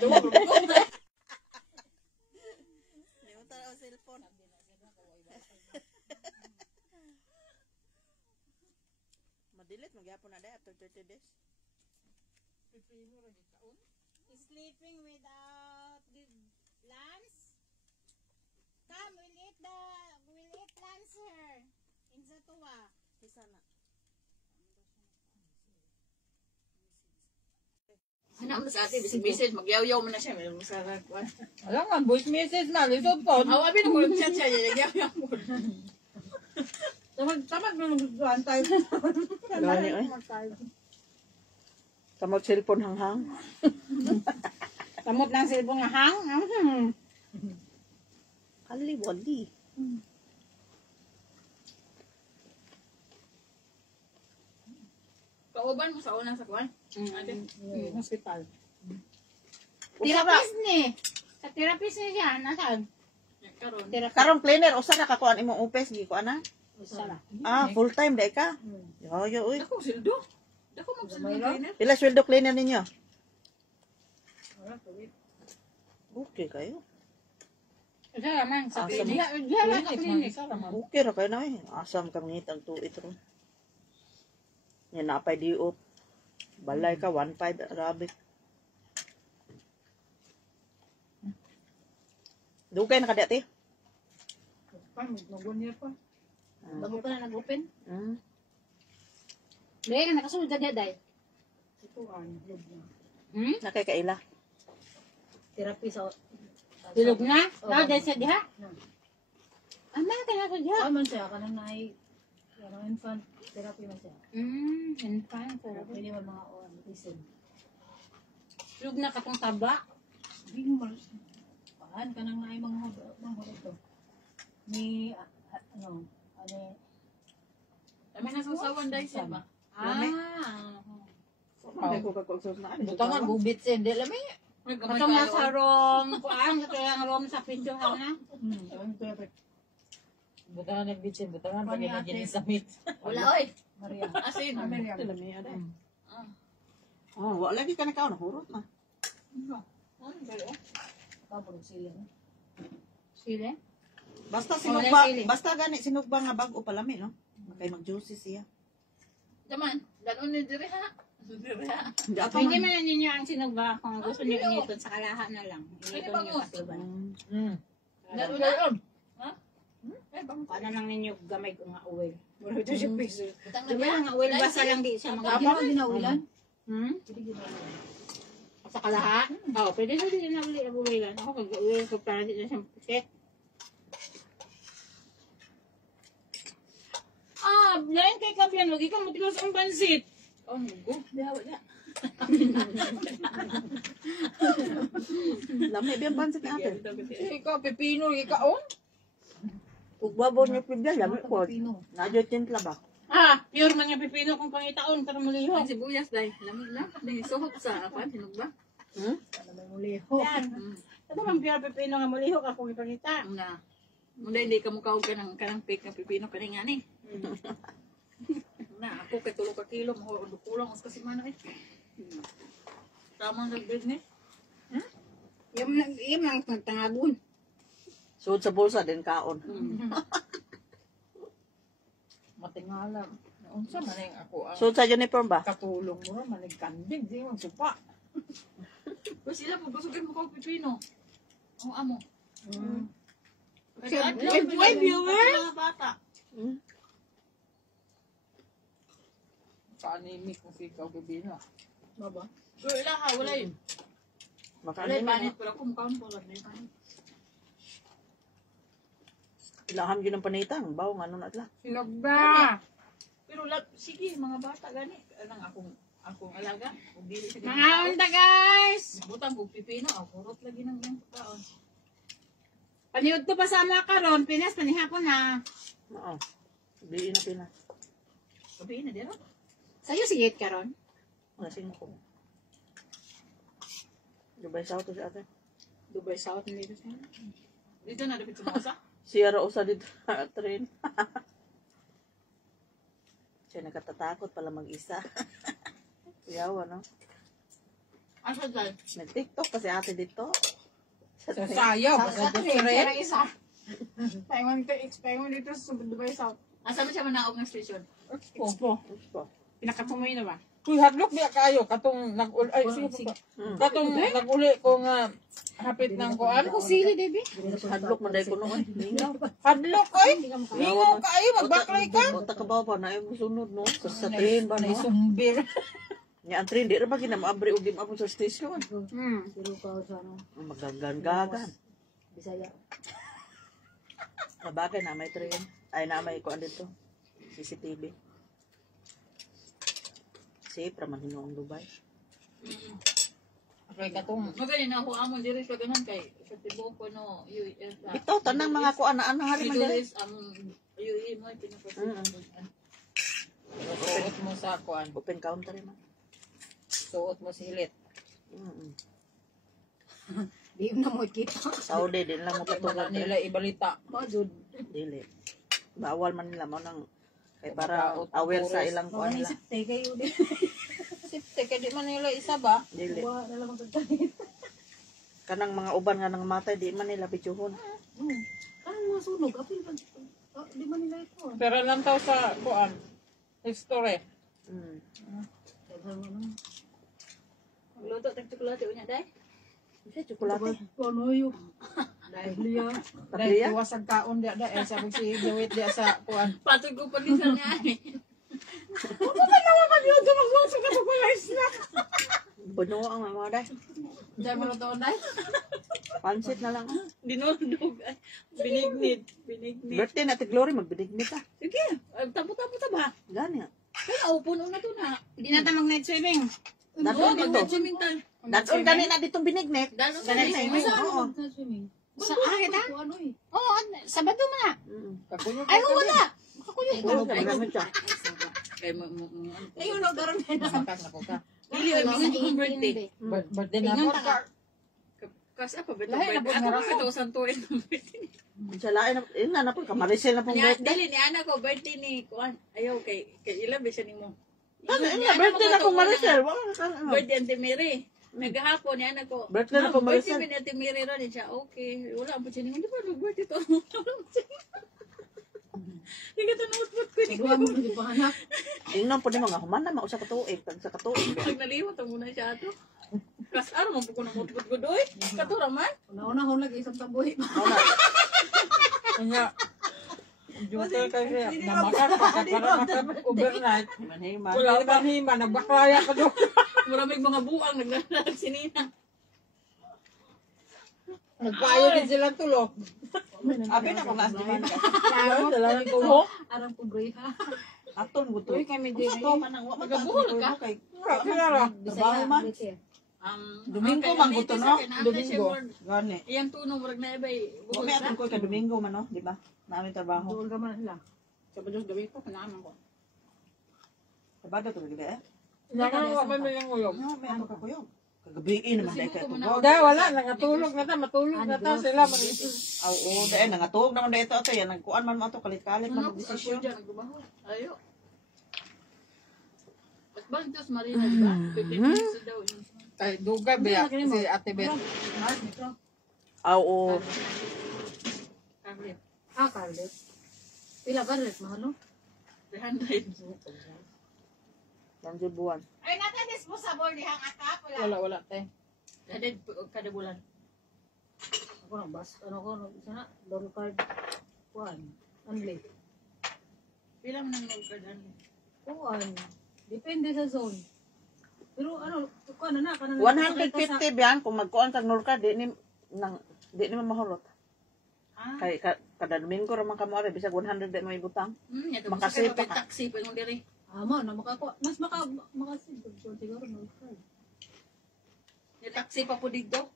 Limutan ang cellphone. Madilit, magyapon na day after 30 days. Sleeping without the lunch. Come, we'll eat lunch here. In Zatuwa. Isa na. Anak mo sa atin, bisig-bisig, magyaw-yaw mo na siya. May masarap. Alam nga, voice message na, lisod po. Awabi na mo, chat siya, nagyaw-yaw mo. Tamad mo nagsusuan tayo. Gani eh. Kamot cellphone hanghang. Kamot ng cellphone nga hang. Kali-wali. Kauban mo sa unang sakwan. Hospital. Therapist ni. Sa therapist niya siya, nasaan? Karon. Karong cleaner, usa na kakuan imong upes, gi ko ana. Sala. Full time day ka. Yo, uy. Dako sildo. Dako mo sildo trainer. Pila sweldo cleaner ninyo? Okay kayo. Sala man, sa Asam. clinic. Diyan sa clinic. Okay ra kayo na eh. Asam kami ngitang tuit ron. Yan napay diop. Balay ka 1.5 Arabic. Dugay na kada ti. Nagunir pa. Bago pa na nag-open. Mm. Dahil ka nakasunod na diya, Day. Ito ang loob na. Nakay kaila. Therapy sa... Tulog na? Now, dahil siya diha? Ama, kaya sa diha. man siya, kanang naay... Kanang infant therapy man siya. Infant. Pwede man mga autism. Tulog na katong taba. Hindi mo paan ka nang naay mga ito. May... ano... Kami nasusawan dahil siya ba? Ay ko kakonsult na ani. Butangan, bubit siya. Hindi alam eh. Katong nasa rom. Kuang, katong rom sa pintuhan na. Butangan nagbitsin. Butangan pag imagine sa meat. Wala oy. Maria. Asin. Maria. Oh, wa lagi ka nakaon hurot na. Kapag sila. Sile? Basta Wala sinugba, sili. basta gani sinugba nga bag-o palami no. Kay mag-juicy siya. Daman, danon ni dire ha. Dire ha. Hindi ato Pwede man. man ninyo ang sinugba kung gusto niyo initon sa kalaha na lang. Initon niyo katuban. Danon na. Ha? Eh, bang Paano lang ninyo gamay ko nga oil? Mura ito siya piso. Butang na Diba ba? nga oil basa lang di siya mga Tama ka ginawilan? Sa kalaha? Oo, pwede na din na uli abuwilan. Ako pag-uwi ko para di na siyang pisit. Lain kay Kabian, wag ikaw matigas ang pansit. Oh, mugo. Bihawa na. Lami biyan pansit ni ate. Ikaw, pepino, ikaw. Ug babaw niyo pibya lami ko. Nadyo timpla ba? Pure man nga pipino kung pangitaon para muliho. Ang sibuyas dahil. Lamig lang. Dahil suhok sa apan. Hinugba. Yan. Ito man pure pipino nga muliho ka kung ipangita. Na. Muna hindi ka mukhaw ka ng fake na pipino ka rin nga ni. Na, ako kay tulog ka kilo. Kulang os kasi mana eh. Tamang nag-business. Yung lang nagtangagon. Suod sa bulsa din kaon. Matingala. Unsa man yung ako ang Suod sa uniform ba? katulong mo man nagkandig di man supa. Pero sila pagpasukin mo ka pipino. Ang amo. Why viewer? Mga bata. Panimik kung ikaw gabina. Baba. So ila ha, wala yun. Wala Makanin yung na. panit. Pero kung mukhaon po lang na yung panit. Ilaham yun ang panitang. Bawo nga nun atla. Sinagda. Pero sige, mga bata gani. Anong akong alaga. Kung dili sa Mga unta guys! butang kong pipino. Kurot lagi ng yung pagkaon. Paniod ko pa sa mga karon, Pinas, panihapon na. Oo. Diin na pina. Sabihin na dito. Sa'yo sigit karon. Nasing ko. Dubai South to si ate. Dubai South nito siya. Dito na dapat sumasa. Siya raw usa dito sa train. Siya nakatatakot pala mag-isa. Yawa, no? Asa dyan? Nag-TikTok kasi ate dito. So, sayo. Sa Basta train, rin. siya isa. Paingon dito sa Dubai South. Asa mo siya manaog ng station? Expo. Gusto. Pinakatumoy na ba? Uy, hadlok niya kayo. Katong nag-uli. Ay, sige pa. Katong nag-uli ko nga hapit ng kuan. Ako sili, baby. Hadlok man dahil ko noon. Lingaw. Hadlok, oy. Lingaw kayo. Magbaklay ka. Utak ka ba na yung sunod, no? Sa train ba, no? Naisumbir. Nga ang train, di rin ba ginamabri o ginamabri sa station? Pero ka sa ano, Magagan-gagan. Bisaya. Sabagay na may train. Ay, na may kuan dito. CCTV. Safe, raman hinoong Dubai. Okay, katong. Magaling na ako amon diri sa ganan kay sa tibuok ko no US. Ito, tanang mga kuan na ano, hari man dali. US UE mo pinapasihan. Suot mo sa kuan. Open counter man. Suot mo silit. Di na mo kita. Saudi, din lang mo Wala katulad nila ibalita. Majud. Dili. Bawal man nila mo nang kay para aware sa ilang kuan nila. Manisip te kayo di. Sipte, kaya di man nila isa ba? Dili. Wa na lang magkakalit. Kanang mga uban nga nang matay, di man nila bidyuhon. Kanang mga sunog, apil pa. Di man nila ito. Pero lang tao sa kuan. History. Luto tag tsokolate unya dai. Kasi tsokolate. Ano yun? Dahil liya. Dahil Tagliya. tuwasag kaon dia da. Eh, sabi si Jawit dia sa kuan. Patog ko pa din sa niya. Buno ang mga day. Diyan mo na taon dahil. Pansit na lang. Dinudog. Binignit. Binignit. Birthday na ti Glory, magbinig ta. Sige. Tapo-tapo ta ba? Gani. Kaya puno na to na. Hindi na tayo mag-night swimming. Danon dito. Swimming time. Danon gani na ditong binignet. Danon Gani na swimming. Oo. Sa swimming. Sa akin, ha? Ano eh. Oo, Sabado mo na. Kakuyo Ay, wala. Makakuyo ko. Gamit siya. Kay mo Ayun, nagkaroon na. Nakakas na ko ka. Dili ay mga kong birthday. Birthday na po ka. Kasi ako birthday. Lahi na po Ako nga pa rason. 2002 ng birthday. Siya lain na, yun na po, kamarisel na pong birthday. Dili ni anak ko birthday ni Kuan. Ayaw kay ilabi siya nimo. Ano, yun na, birthday na pong Maricel. Wala ka ano. Birthday Ante Mary. Nagahapon ni anak ko. Birthday na "Ma'am, po, birthday Maricel." ni Ate Mary ron siya. Okay. Wala pa siya nimo. Di ba birthday to? Hindi ka tanawat ko ni Dua mo, di pa anak. Tingnan po ni mga humana, mausa ka tuig. Pag sa katuig. Pag naliwat ang muna siya ato. Kas araw mo ko na mutbut godoy. Katura man. Una-una ko lagi isang tabuhi. Kanya. Jotel kasi. Namakas ka para overnight. Manhima. Wala pa hima. Nagbaklaya ka doon. Maraming mga buang naglalag sinina. Nagpayo din silang tulo. Abi na ko nas di man. Dala ng tulo. Arang pugreha. Aton mo to. Uy, kami din. Gusto man ang wa man Magabuhol ka? kay. Kilala. Trabaho man. Domingo man gusto no. Domingo. Gani. Iyang tuno murag na ibay. Wa may aton ko kay Domingo man no, di ba? Namin trabaho. Doon naman sila. Sabado gabi ko, kanaman ko. Sabado to gid eh. Naman wa man yung uyog. No, may ano ka ko yun. Kagabi naman dahil kay tugod. Dahil wala. Nangatulog na ta. Matulog na ta sila. Oo, dahil nangatog naman dahil ito. Yan, nagkuan man mo ito. Kalit-kalit man ang desisyon. Ayo. At bantos Marina, di ba? 15 minutes daw. Ay, duga ba si Ate Bet? Oo. Carly. Carlet. Pila Carlet, mahal no? 300. Lanjut buwan. Ay, natin disposable dihang atap. Wala, te. Kada bulan. Ako nang bas. Ano ko, sana, door card. Kuan. Anli. Pila man ang nagkardan. Kuan. Depende sa zone. Pero ano, kuan na kanang 150 biyan kung magkuan kag Norca di ni mahurot. Kay kada Domingo ra man kamo ari bisag 100 di mo ibutang. Yato Makasipot makasipot ka. taxi pa yung diri. Ama na makakuha. Mas makasigod siguro no. Yung taxi pa po dito.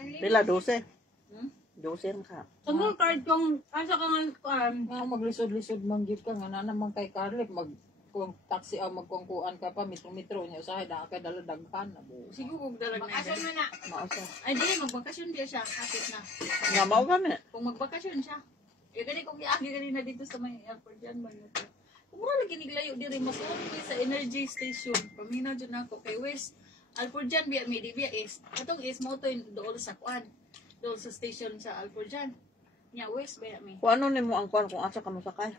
Pila 12. Hmm? 12 ka. Sa door card kung asa ka nga kuan. Nga maglisod-lisod manggip ka nga na naman kay Carlip mag kung taxi o magkungkuan ka pa mitro-mitro niya usahay na ka dala daghan na mo. Siguro kung dalag na Bakasyon yun. mo na. Mausa. Ay, di, magbakasyon dia siya. Kapit na. Nga mao gani. Kung magbakasyon siya. Eh, gani kung iagi ganina dito sa may airport dyan. Kung mura lagi niglayo diri, mas okay sa energy station. Paminaw dyan ako. Kay West, Alpurjan biya mi di biya is. Katong is mo to dool sa kuan. Dool sa station sa Alpurjan. Nya west biya mi. Kung ano nimo ang kuan kung asa ka mo sakay.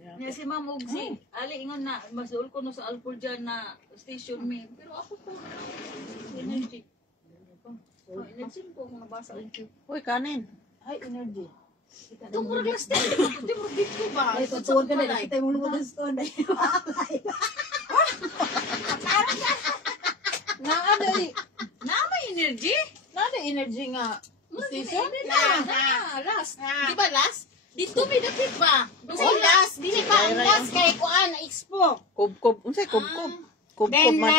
Nya si Ma'am Ugsi, ali ingon na magsuol ko no sa Alpurjan na station mi. Pero ako po energy. Oh, energy ko kung nabasa ko. Uy, kanin. Ay, energy. Itong murag lang stay. Di mo dito ba? Ay, tutuwan ka na. Nakita yung mulunod ng stone. Na may energy? Nada energy nga. Station? Last. Di ba last? Dito may dapit ba? Say last, dili pa ang last kay kuan expo. Kub-kub. Unsay kub-kub? Kub-kub Then man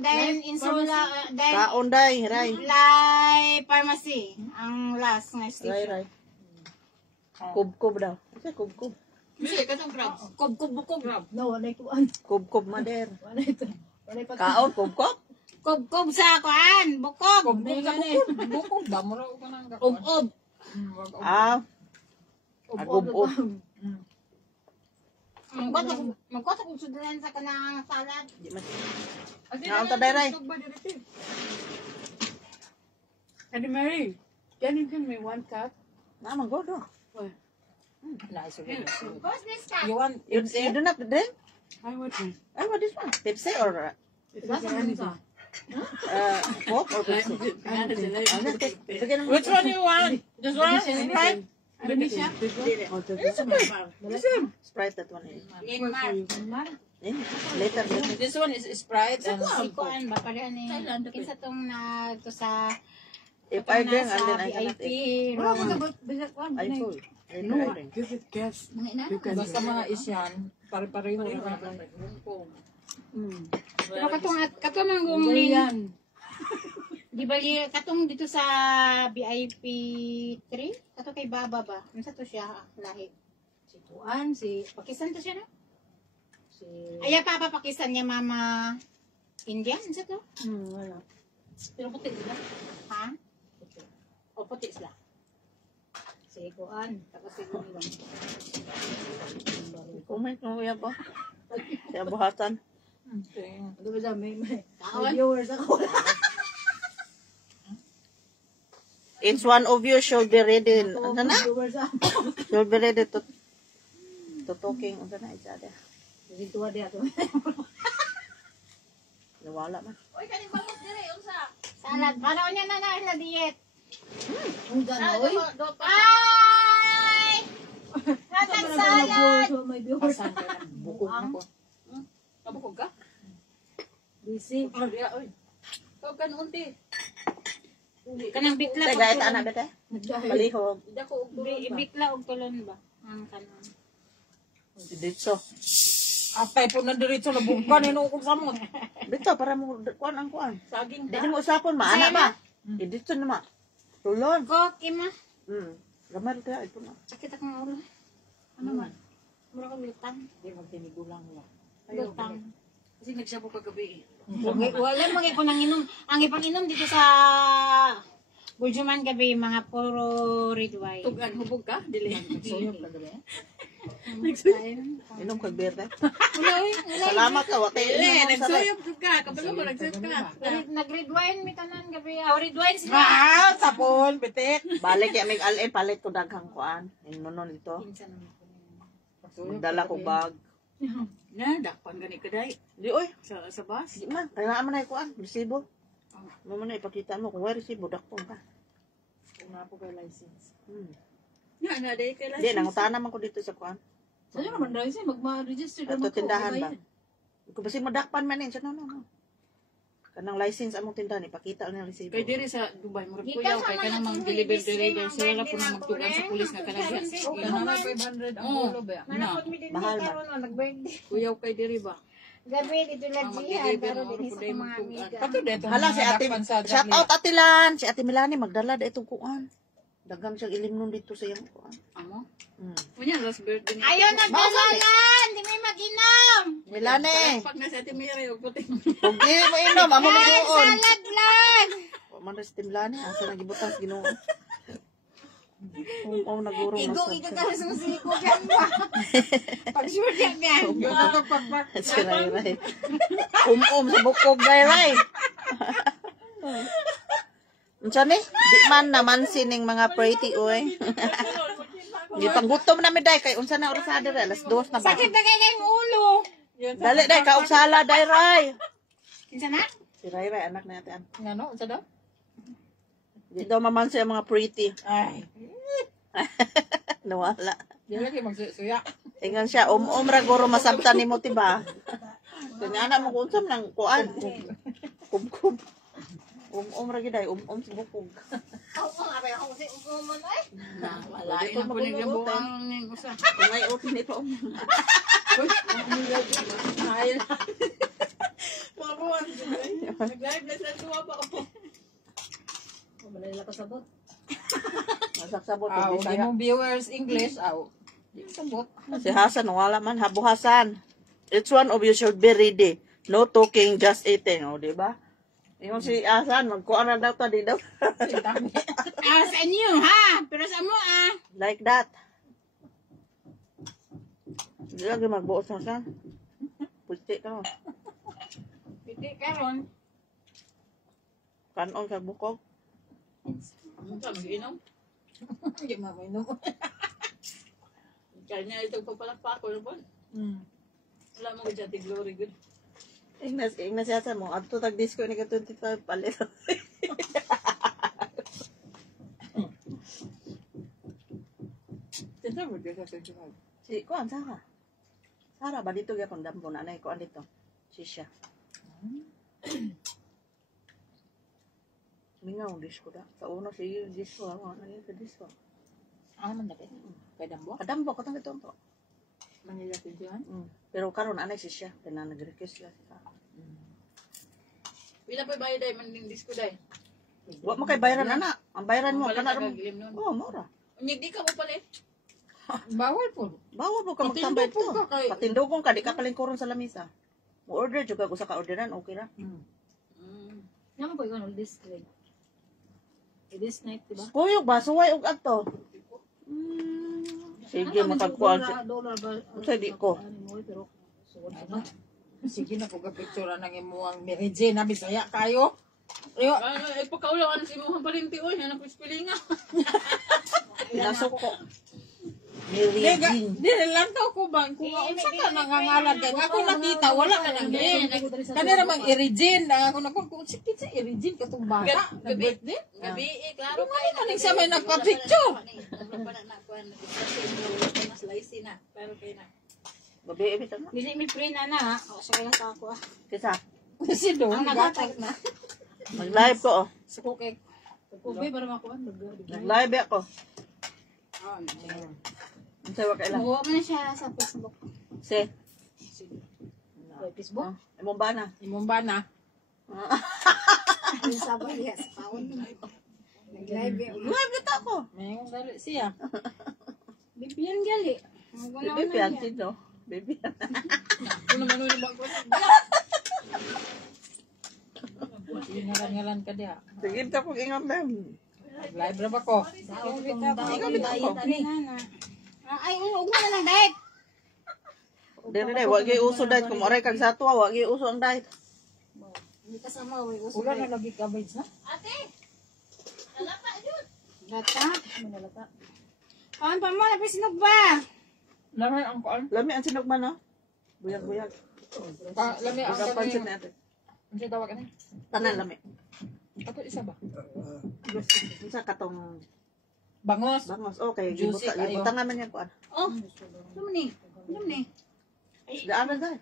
din. then insula then Kaon day, ray. Lay pharmacy ang last nga Ray, station. ray. Kub-kub daw. Unsay kub-kub? Sige, katong crabs. Kub-kub-kub. No, wala kuan. Kub-kub mader. Wala ito. Wala pa. Kaon, kub-kub? Kub-kub sa kuan, bukog. Kubkub sa bukog. Bukog. Damo raw ka nang gakuan. Ub-ub. Ah, agub-ub. Magkota kung sudalan sa kanang salad. Di man. Naon ta day, ray. Ate Mary, can you give me 1 cup? Naman go do. Nice. What's this cup? You want You do not drink? I want one. Ay, what this one? Pepsi or Coke or Pepsi? Bigyan mo. Which one you want? This one? Sprite? Sprite that one. Denmark. Later. This one is Sprite and Si kuan ba pareha ni kinsa tong na to sa If I drink, and then I cannot VIP. eat. I full. Later I drink. Mga ina. basta mga isyan, pare-pareho lang. Pero katong manggong ning di ba katong dito sa VIP 3? Kato kay Baba ba? Unsa to siya lahi? Si kuan, si Pakistan to siya no? si Aya pa Pakistan niya mama Indian unsa to? Wala. Pero puti sila. Ha? O puti sila. si kuan. Tapos si kuan. Comment mo kuya po. Sa buhatan. Ano ba dyan? May Kaon. viewers ako. Each one of you should be ready. Ano na? Viewers ako. Should be ready to talking. Ano na each other. Kasi tuwa di ako. Nawala man. Uy, kaning bangus dire, unsa? Salad. Paano niya na diet? Ang gana, oy. Ay! Natag salad! May viewers. Asan ka na? Bukog na ko. Kabukog ka? Busy. Oh, diya, oy. Ikaw kan unti. Kanang bikla Tay, gayat anak bete. Nagdahil. Palihog. Ida ko og tulon ba? Bikla og tulon ba? Ang kanon. Dito. Apay po na diretso na bukan inuukog sa mo. Dito, para mo kuan ang kuan. Saging Di da. mo usapon, maana ba? Dito na ma. Tulon. Kok, ima. Gamar kaya ito na. Sakit akong ulo. Ano man? Mura kong lutang. Di magtinigulang mo. Lutang. Kasi nagsabo kagabi. Wala mga ko nang inom. Ang ipang-inom dito sa Burjuman gabi, mga puro red wine. Tugan hubog ka dili. Suyog ka gabi. Inom kag beer na. Wala, uy. Salamat ka, wa kay Dili, inom sa nagsuyog jud ka. Kapag mo nagsuyog ka. Nag-red wine mi tanan gabi. Red wine sila. Ah, sapon, bitik. Balik ya mig alin palit ko daghang kuan. Inunon dito. Pinsan naman ko. Magdala ko bag. Na, dakpan gani kaday Di oy, sa bus. di man. Kailangan mo na kuan, resibo. Mo man na ipakita mo kung wala resibo dakpon ka. Una po kay license. Na na day kay Di nangutana man ko dito sa kuan. Saan naman dahil siya? Magma-register Ato naman ko. tindahan ba? Bayad. Kung basi madakpan man ni, no. Kanang license among tindahan ipakita na resibo. Kay diri sa Dubai mo kuyaw kay kanang mang deliver so wala po na magtugan sa pulis nga kanang Okay na na 500 ang ulo ba? Manapod mi din Mahal man. karon nag-birthday. kuyaw kay diri ba. Gabi dito la jihan pero din sa mga amiga. Pato dito. Hala si Ate, shout out Ate Lan, si Ate Milani magdala da itong kuan. Daghang siyang ilimnon dito sa iyang kuan. Amo. Hmm. Unya last birthday niya. Ayaw nagdalalan, di may mag-inom. Milani, Pag na sa Ate Mary og puti. kung di mo inom, amo mo doon. Salad lang. Wa man ras Milani, asa nagibutang sa Ginoo. Nagurong Igong ikakalas mo si ko yan ba? Pag sure yan yan. Yun na to pakpak. Si Ray. Sa bukog, Ray. Unsa ni? Di man naman sining mga pretty, oy. Di panggutom namin, day. Kay unsa na oras na, alas 2 na ba? Sakit na kayong ulo. Dali, day. Kaugsala, day, Ray. Kinsa na? Si Ray, anak natin. Nga no, unsa daw? Di daw maman siya mga pretty. Ay, Nawala. di lagi magsuya. Ingan siya, ra guro masabtan ni mo, tiba. Kanya mo kung ng kuan. Kub. Ra giday, sa bukog. Oo, abay ako si umuman ay. Wala yun po naglabuang ng usa. Kung ay open ito. Ayun. Pabuan. Nag-live na sa tuwa pa ako. Malala ka sabot. Masaksabot. Aw, di mo viewers English, aw. Di sabot. Si Hasan, wala man. Habu Hasan. Each one of you should be ready. No talking, just eating. O, di ba? Yung si Hasan, magkuha na daw ta, di daw. Sa inyo ha, pero sa mo Like that. Di lagi magbuos Hasan. Puti ka mo. Piti karon. Kanon sa bukog. Sa mag-inom. Hindi mamainom. Kanya ito papalakpak ko naman. Wala mo ka dyan, glory good. Ignas siya sa mo. Ato tag-disco ni ka 25 palit. Tinta mo dito sa tinta. Si, kuan, Sarah. Sarah ba dito gyapon dampo na nay kuan dito. Si siya. Mingaw disco da. Sa uno si disco, ano yun sa disco. Ah, man dapit. Kay dambo. Kadambo ko tang ito. Manila ti diyan. Pero karon anay si siya, kaya nag-request siya. Pila pa bayad ay manding disco day. Wa mo kay bayaran ana. Ang bayaran mo Wala kana na ron. kagalim nun. Oh, mura. Unyig di ka mo pala eh. Bawal po. Bawa po ka magtambay Patindog po to. ka kay- Patindogong ka, di ka kalingkuron sa lamisa. Mo-order juga ko sa ka-orderan, okay ra. Naman po yun, this night. This night, diba? Kuyog ba? Suway og adto. Sige, matagpuan siya. Dollar ba? Sa di ko. Pero, suwad sa Ano? Sige na ko picture nang imuang Mary Jane na Bisaya kayo. Ayo. Ay, pagkaulawan si Muhang Palinti, oy, yan ang pispilinga. Pinasok ko. Mary Diga, Jean. di lang to ko bang kung unsa ka nangangalan kay ako nakita wala ka nang Kani namang Irigin na ako nakon kung si pizza Irigin katong bata. Gabi. Birthday. Gabi, klaro Kung ano maning sa may nagpa-picture. Mas laisi na. Pero kayo na. Babi, ibit na. Dili mi free na na. O sa kaya sa ako. Kisa, Si Don. Ang nagatag na. mag-live ko, oh. Sa kukek. Kubay para makuha. Nag-live ako. Ang sawa kailan. Makuha mo na siya sa Facebook. Si, Facebook? imong ba na? Imong ba na? Yung sa baliya sa paon. Nag-live yun. Live kita ako. Mayong dali siya. Bibiyan gali. Baby, auntie, no? Baby. Ano naman yung bago na? Ngalan-ngalan ka dia. Sige, ito kong ingat lang. Live ra ba ko? Ay, huwag mo na lang diet. Dere, wag gyud uso diet. Kung oray kag sa tuwa, wag gyud uso ang diet. Hindi kasama, huwag gusto Ulan na lagi cabbage na. Lata. Kawan pa mo, napisinog ba? Lamay ang kuan. Lami ang sinugman, no? Buyag-buyag. Lami ang Ang pansin kani. natin. Ano tawag ani? Tanan lami. Ato isa ba? Sa katong Bangos. bangos. Okay, Juicy kayo. gibutangan man yan kuan. Oh, ano ni? Ano ni? Daan na dahil.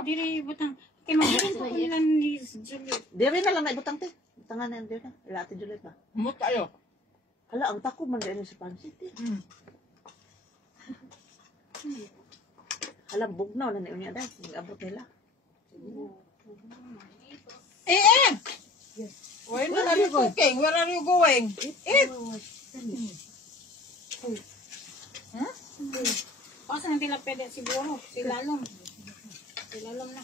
Diri butang. Kaya magaling ko nila ni Juliet. Diri na lang na ibutang te. Butangan na yan diri na. Ila ate Juliet ba? Mut kayo. Hala, ang tako man din sa pansit eh. Hala, bugnaw na niya dahil. Nag-abot nila. Why not are you cooking? Where are you going? Eat. Kasi nang tila pwede siguro. Si Lalom. Si Lalom na.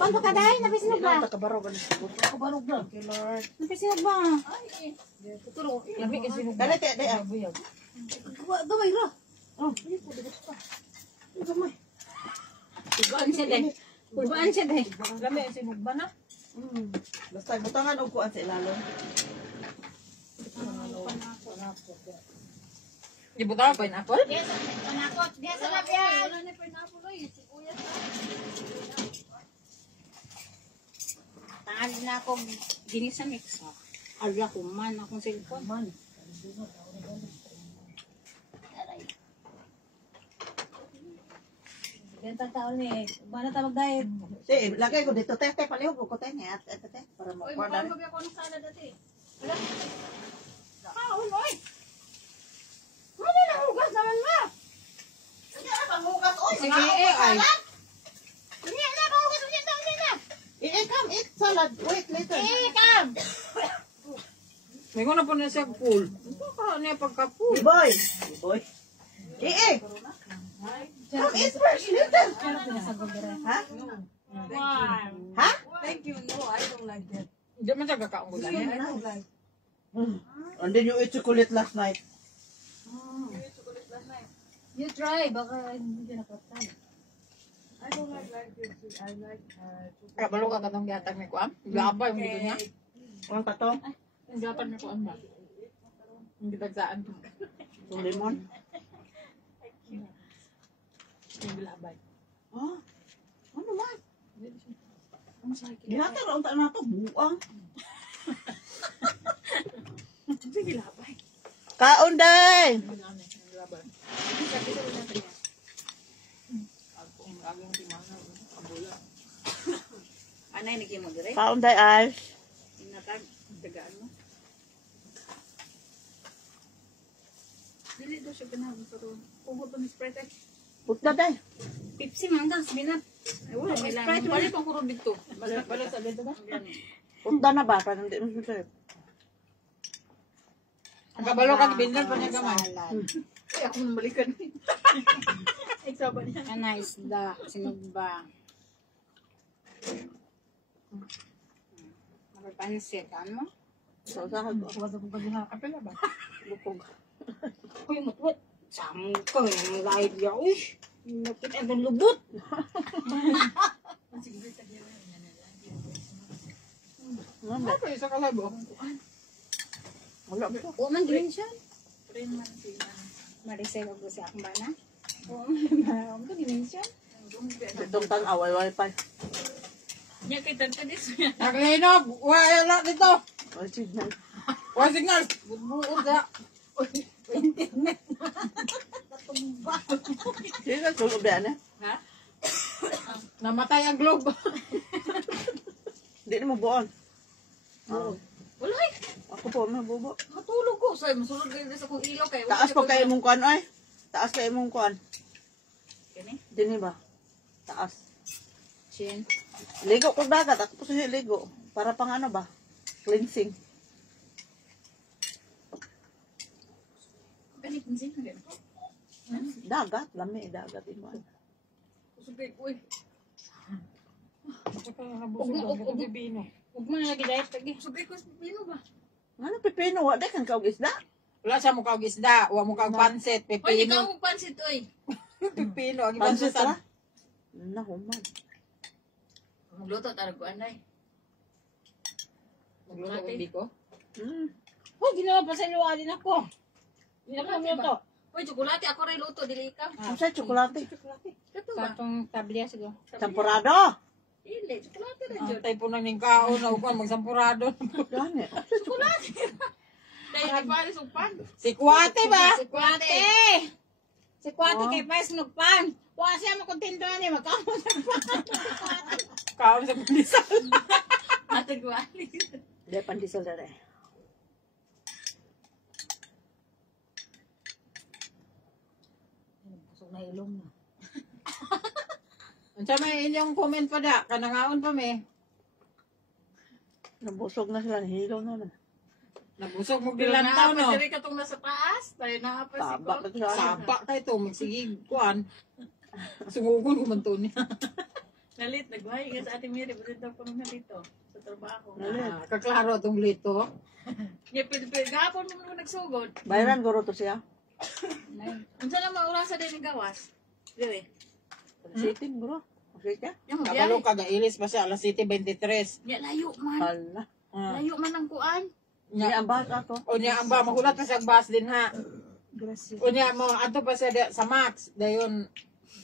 Banto ka dahil, napisinag ba? Takabarog ka na. Takabarog na. Okay, Lord. Napisinag ba? Pero labi kasi nung Dali, te, te. buyag. Gamay ra. Kulbaan siya dahil. Kulbaan siya dahil. Labi kasi nung ba na? Basta butangan og kuan sa ilalom. Ibuta pa yung apple? Yes, panakot. Yes, alam yan. Wala na pineapple ay. Si kuya. Tangal na akong ginisa mix. Ala ko man akong cellphone. Man. Ganta taon eh. Mana tawag diet? Si, lagay ko dito, te, palihog ko te, nga, te, para mo Uy, kuan. mukha ako ng salad dati. Kaon, oy. Wala na hugas naman mo. Sige, panghugas oy. Sige, ay. Hindi na hugas ulit na ulit na. Come, eat salad. Wait, later. Kam. May ko na po na siya full. Ito ka niya pagka-full. Boy. Boy. Come, eat first, later. Ha? Ha? Thank you. No, I don't like that. Hindi man siya kakaong gulan. I don't like. And then you ate chocolate last night. You try, baka hindi ka nakatry. I don't like this. I like Kabalo ka katong gihatag ni Kuam? Gaba yung gusto niya. Ang kato? Yung gihatag ni Kuam ba? Yung gitagsaan ko. Yung lemon. Yung bilabay. Ah, ano man? Ang sakit. Gihatag ra unta nato buang. Yung bilabay. Kaon day. Yung bilabay. Ang agong timana. Kabula. Anay, naging mag-ray. Kaon day ay. Inatag, dagaan mo. Dili daw siya ganahan sa ron. Pugot pa ni Sprite. Putda day. Pepsi manggang binat. Ay, wala, may Sprite, lang. wala pang kurong dito. Bala sa dito ba? Putda na ba para hindi mo sir. Ang kabalo ka, bindan pa niya gamay. Ay, ako nang balikan. Eksaba niya. Ana isda, sinugba. Mapapansit, ano? So sa ko. Apel na ba? Bukog. Uy, matwat. Saan ka, yung live ya, uy. Nakit ang lubot. Nganda. Ano isa kalabo? Wala ba? O man din siya. Friend man si Maricel, huwag si akong bana. O man din siya. Itong tan-away wifi. Nya kay tanta dis. Nakalinog! Wala dito! Oh, signal. Wala signal! Buod na! Signal sulod ba na? Ha? Namatay ang globe! Hindi na mo buon. Wala ay. Ako po mabubo. Matulog ko. Say, masulod kayo sa kong ilaw kay. Taas pa kayo mong kuan ay. Taas kayo mong kuan. Kani? Dini ba? Taas. Chin. Ligo ko dagat. Ako po siya ligo. Para pang ano ba? Cleansing. Kani kinsin na ganito. Dagat. Lami dagat. Imo. Kusugay ko eh. Nabusog ang bibino. Huwag mo na lagi dahil lagi. Kusugay ko sa pino ba? Ano pipino? Wala kang kaugisda. Wala siya mukha isda, wala mukha pansit, Oy, ikaw pepino. mo pansit oy. Pepino, ang Pansit ibansutan. ra? Nahuman. Magluto tarag ko anay. Magluto ng biko. Oh, ginawa pa sa luwa din ako. Hindi ako luto. Oy, tsokolate ako rin luto dili ikaw. Ano sa'yo? Tsokolate. Kato ba? Katong tablya siguro. Champurado. Dili, tsokolate rin Ang jud. tay po nang ningkaon na upan magsampurado. Gani. Dahil nagpalis og pan. Si Kuwate ba? Si Kwate! Si Kwate kay Pais Nugpan. Kuha siya makontento niya. Magkamo sa Kaon sa pulisan. Atag wali. Hindi, pandisal na rin. Pusok na ilong na. Ang may inyong comment pa da, kanangaon pa me. Nabusog na sila. Hilaw na na. Nabusog mo Bilang bilantaw no. Diri katong nasa taas, tayo na pa si Tabak na sila. Sapa tayo to, magsigig kuan. Sungugon ko man to niya. Nalit, nagwahay ka sa Ate Mary, buti daw ko nung nalito sa trabaho. Kaklaro itong lito. Yeah, pwede, gahapon mo naman nagsugod. Bayaran guro to siya. Unsa lang maurasa din ng gawas? Dili. Sitin guro. Okay ka? Yung Kabalo biyahe. kagailis pa siya, alas 7:23. Ya, layo man. Hala. Layo man ang kuan. Niya ang bata to. O niya ang ba, magulat pa siya bus din ha. O niya mo, ato pa siya sa Max. Dayon,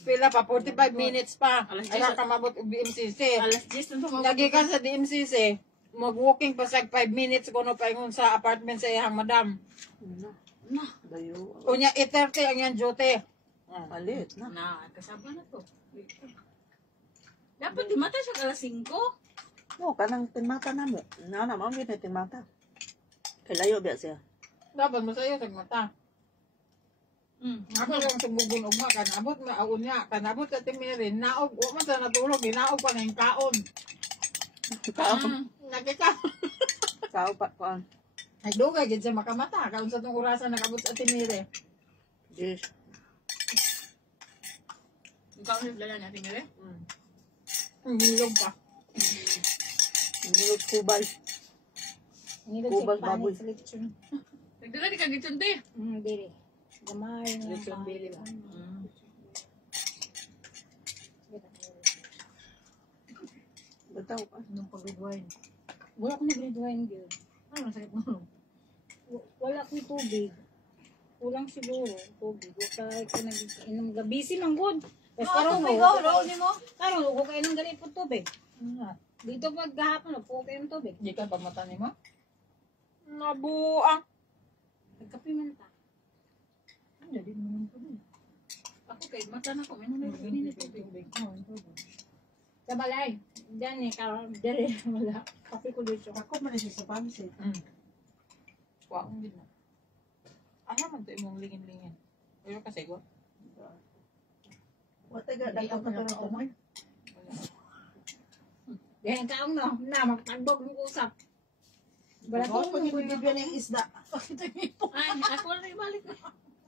pila pa, 45 minutes pa. Alas Ay, kamabot og DMCC. Alas 10 nung tumawag. Nagikan sa DMCC, mag-walking pa sa 5 minutes kuno pa ingon sa apartment sa iyang madam. Na, Dayo. O niya, 8:30 ang yan duty. Malit na. na, kasaba na to. Dapat di mata siya alas 5. No, kanang tinmata na mo. Na mo gid na tinmata. Kay layo biya siya. Dapat mo sa'yo, sa mata. Ako Ako lang tumugon og ma, kanabot nga, aun niya, kanabot sa timirin, naog, o man sa natulog, ginaog pa na yung kaon. Nakita. Sao pa kuan. Ay, dugay, gid siya makamata, kaun sa itong orasan, nakabot sa timirin. Yes. ikaw yung lala natin nila. Ang hilog pa. Nilot kubal. Nilog Kubas siya baboy. panit sa lechon. Nagdala di ka gitsundi. Dili. Gamay na Lechon belly ba? Bataw ka. Nung pag-red wine. Wala ko nag-red wine girl. Ano, sakit mo? Wala akong tubig. Kulang siguro tubig. Wala ko nag-inom gabi si manggod. Tapos karon mo. Karon ko kayo ng gali po tubig. Dito pag gahapon po kayo ng tubig. Di ka pa mata ni mo? Nabuang. Nagkape man ta. Hindi mo naman po din. Ako kay mata na ko. May nunay ko nini tubig. Sa balay. Diyan eh. Karon dire wala. Kape ko dito. Ako man siya sa pamsit. Waong din mo. Ayaw man ito imong lingin-lingin. Pero kasi go. Wata ga dapat ka pero kumoy. Diyan kaong no. Na magtagdog ng usap. Balato Balato ko ni bibigyan ng isda. Ay, ako na ibalik na.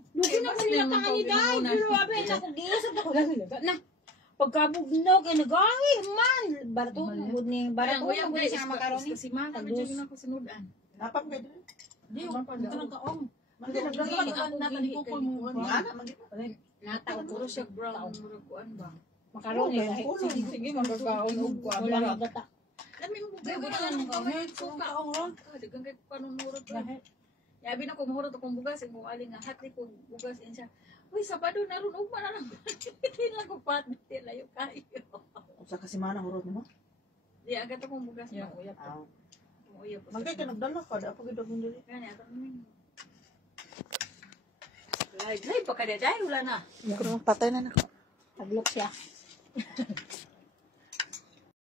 Lugi na ko nila tangan ni Day. Pero abe na ko gisod ako lang na. Pagkabugnog ay nagahi man. Barato mo ni barato Uyab mo guys, sa makaroni. kasi man kami dyan ako sinudan. Dapat ka din. Di, ito lang kaong. Mandi na Hindi, dapat. natanipukol mo. Ana magito. Nataw Puro siya brown, murag kuan ba? makaroni kahit Sige, sige, magkakaon og kuan wala para. nang gata. Dami mo bugay mo na lang kamay suka. Dagang kay panunurot ko. Yabi na ko mahurot akong bugas, imong aling nga hatli ko bugas in siya. Uy, Sabado na ron ugma na lang. Hindi lang ko pat, hindi layo kayo. Sa kasimana hurot mo. Di agad akong bugas Yan, ba. uyap. Ah. Uyab. Magkay ka nagdala ka, da pa gid ako dili. Gani ato namin. Live pa kada dai wala na. Pero patay na nako. Taglok siya.